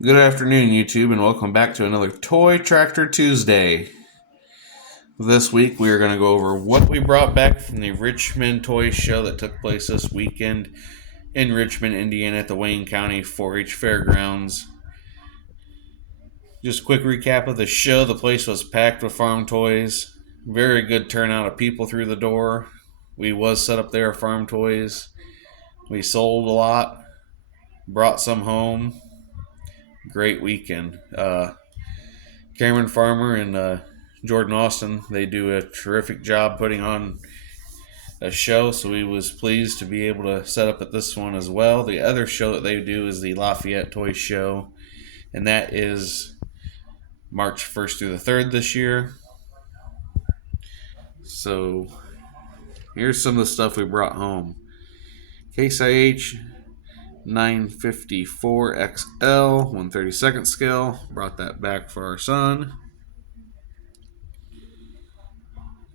Good afternoon, YouTube, and welcome back to another Toy Tractor Tuesday. This week, we are going to go over what we brought back from the Richmond Toy Show that took place this weekend in Richmond, Indiana at the Wayne County 4-H Fairgrounds. Just a quick recap of the show. The place was packed with farm toys. Very good turnout of people through the door. We was set up there with farm toys. We sold a lot, brought some home. Great weekend. Cameron Farmer and Jordan Austin, they do a terrific job putting on a show, so we was pleased to be able to set up at this one as well. The other show that they do is the Lafayette Toy Show, and that is March 1st through the 3rd this year. So here's some of the stuff we brought home. Case IH 954 XL 1/32 scale. Brought that back for our son.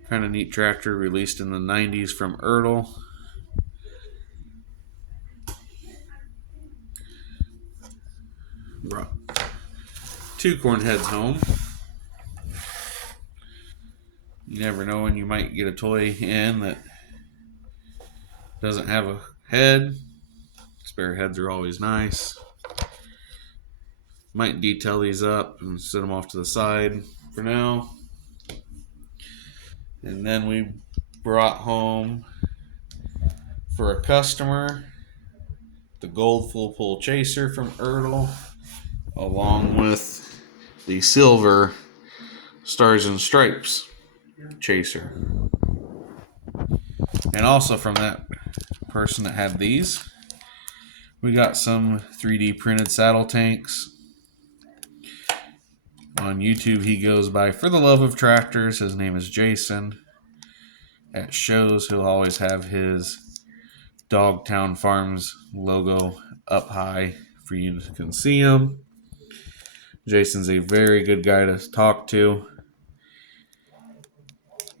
Kind of neat tractor, released in the 90s from Ertl. Brought 2 corn heads home. You never know when you might get a toy in that doesn't have a head. Spare heads are always nice. Might detail these up and set them off to the side for now. And then we brought home for a customer the gold full pull chaser from Ertl, along with the silver stars and stripes chaser. And also from that person that had these, we got some 3D printed saddle tanks. On YouTube, he goes by For the Love of Tractors. His name is Jason. At shows, he'll always have his Dogtown Farms logo up high for you to see him. Jason's a very good guy to talk to.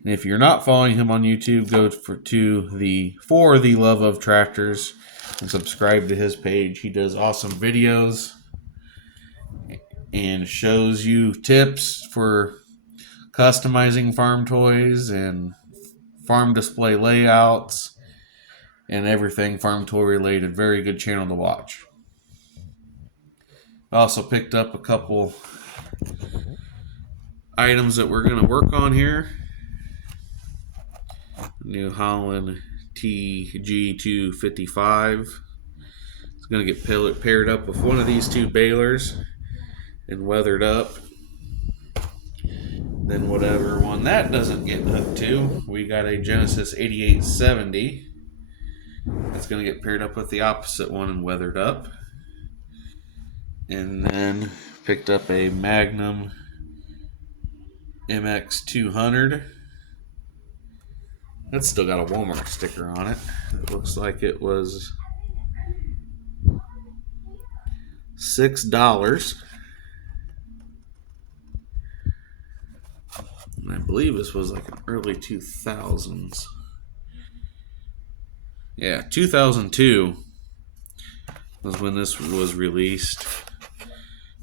And if you're not following him on YouTube, go to the For the Love of Tractors and subscribe to his page. He does awesome videos and shows you tips for customizing farm toys and farm display layouts and everything farm toy related. Very good channel to watch. I also picked up a couple items that we're going to work on here. New Holland TG255. It's going to get paired up with one of these 2 balers and weathered up. Then whatever one that doesn't get hooked to, we got a Genesis 8870. That's going to get paired up with the opposite one and weathered up. And then picked up a Magnum MX200. That's still got a Walmart sticker on it. It looks like it was $6. And I believe this was like an early 2000s. Yeah, 2002 was when this was released.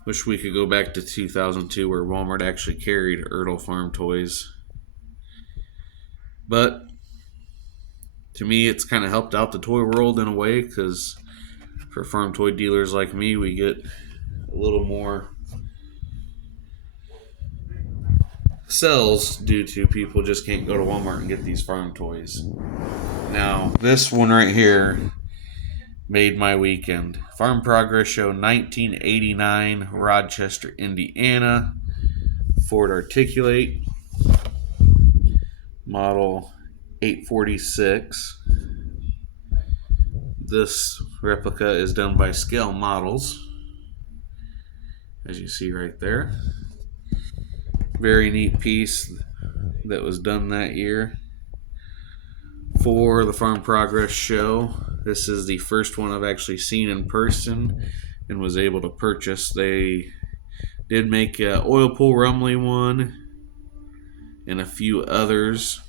Wish we could go back to 2002 where Walmart actually carried Ertl Farm Toys. But to me, it's kind of helped out the toy world in a way, because for farm toy dealers like me, we get a little more sales due to people just can't go to Walmart and get these farm toys. Now, this one right here made my weekend. Farm Progress Show 1989, Rochester, Indiana. Ford Articulate. Model 846. This replica is done by Scale Models, as you see right there. Very neat piece that was done that year for the Farm Progress Show. This is the first one I've actually seen in person and was able to purchase. They did make an Oil Pool Rumley one and a few others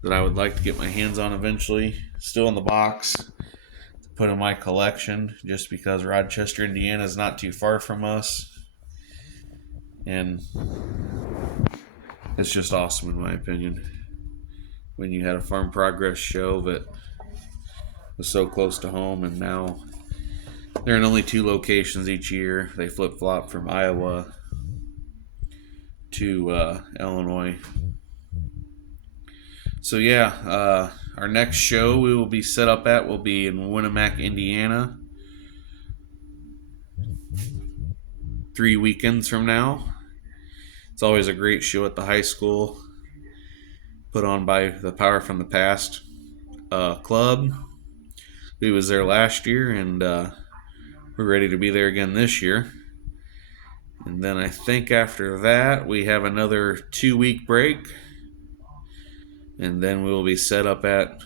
that I would like to get my hands on eventually. Still in the box. put in my collection just because Rochester, Indiana is not too far from us. And it's just awesome in my opinion when you had a farm progress show that was so close to home, and now they're in only 2 locations each year. They flip flop from Iowa to Illinois. So yeah, our next show we will be set up at will be in Winnemac, Indiana, 3 weekends from now. It's always a great show at the high school, put on by the Power from the Past club. We was there last year, and we're ready to be there again this year. And then I think after that we have another 2-week break, and then we will be set up at